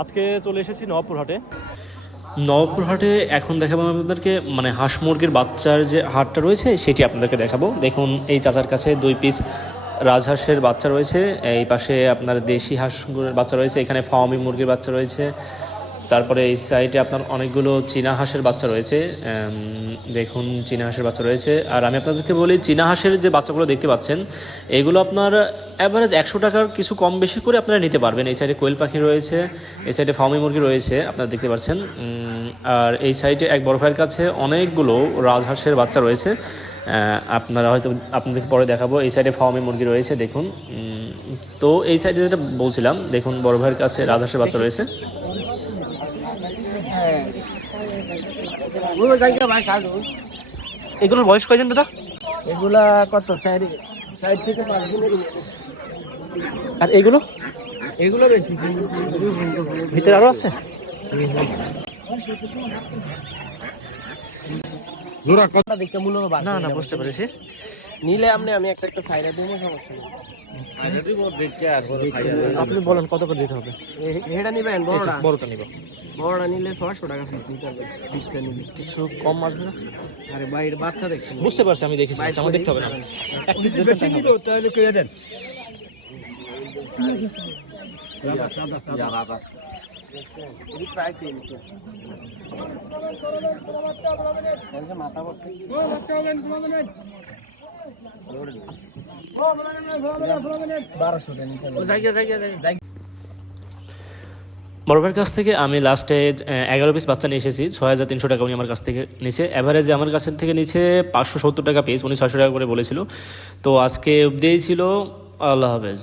আজকে চলে এসেছি নবাবপুর হাটে নবপুর হাটে এখন দেখাবো আপনাদেরকে মানে হাঁস মুরগির বাচ্চার যে হাটটা রয়েছে, সেটি আপনাদেরকে দেখাবো। দেখুন, এই চাচার কাছে দুই পিস রাজহাঁসের বাচ্চা রয়েছে। এই পাশে আপনার দেশি হাঁস বাচ্চা রয়েছে, এখানে ফাওমি মুরগির বাচ্চা রয়েছে। তারপরে এই সাইডে আপনার অনেকগুলো চীনা হাঁসের বাচ্চা রয়েছে দেখুন চীনা হাঁসের বাচ্চা রয়েছে। আর আমি আপনাদেরকে বলি, চীনা হাঁসের যে বাচ্চাগুলো দেখতে পাচ্ছেন, এগুলো আপনার অ্যাভারেজ একশো টাকার কিছু কম বেশি করে আপনারা নিতে পারবেন। এই সাইডে কোয়েল পাখি রয়েছে, এই সাইডে ফার্মি মুরগি রয়েছে, আপনারা দেখতে পাচ্ছেন। আর এই সাইডে এক বড় ভাইয়ের কাছে অনেকগুলো রাজহাঁসের বাচ্চা রয়েছে। আপনারা হয়তো আপনাদেরকে পরে দেখাবো, এই সাইডে ফার্মি মুরগি রয়েছে, দেখুন। তো এই সাইডে যেটা বলছিলাম, দেখুন বড় ভাইয়ের কাছে রাজহাঁসের বাচ্চা রয়েছে। এগুলোর বয়স কয়জন দাদা? এগুলা কত? চারি চার থেকে পাঁচ দিনের আর এগুলো? এগুলো বেশি। ভিতরে আরও আছে? কথা দেখতে মূল্য না না বুঝতে পেরেছি। নিলে আপনি আমি একটা একটা সাইডে দিব সমস্যা নেই। আপনি বলেন কত করে দিতে হবে? এ- এটা নিবেন বড়টা? বড়টা নিব। বড়টা নিলে ছয়শো টাকা ফিস নিতে হবে পিসটা নিলে। কিছু কম আসবে না? আরে বাইরে বাচ্চা দেখছেন বুঝতে পারছি আমি দেখেছি আমার দেখতে হবে না। পিস। তাহলে কে দেন। মাথা পড়ছে বারোশো টাকা বড় ভাইয়ের কাছ থেকে আমি লাস্টে এগারো পিস বাচ্চা নিয়ে এসেছি, ছয় হাজার তিনশো টাকা উনি আমার কাছ থেকে নিচে অ্যাভারেজে আমার কাছ থেকে নিচে পাঁচশো সত্তর টাকা পিস উনি ছয়শো টাকা করে বলেছিল। তো আজকে অব্দিই ছিল, আল্লাহ হাফেজ।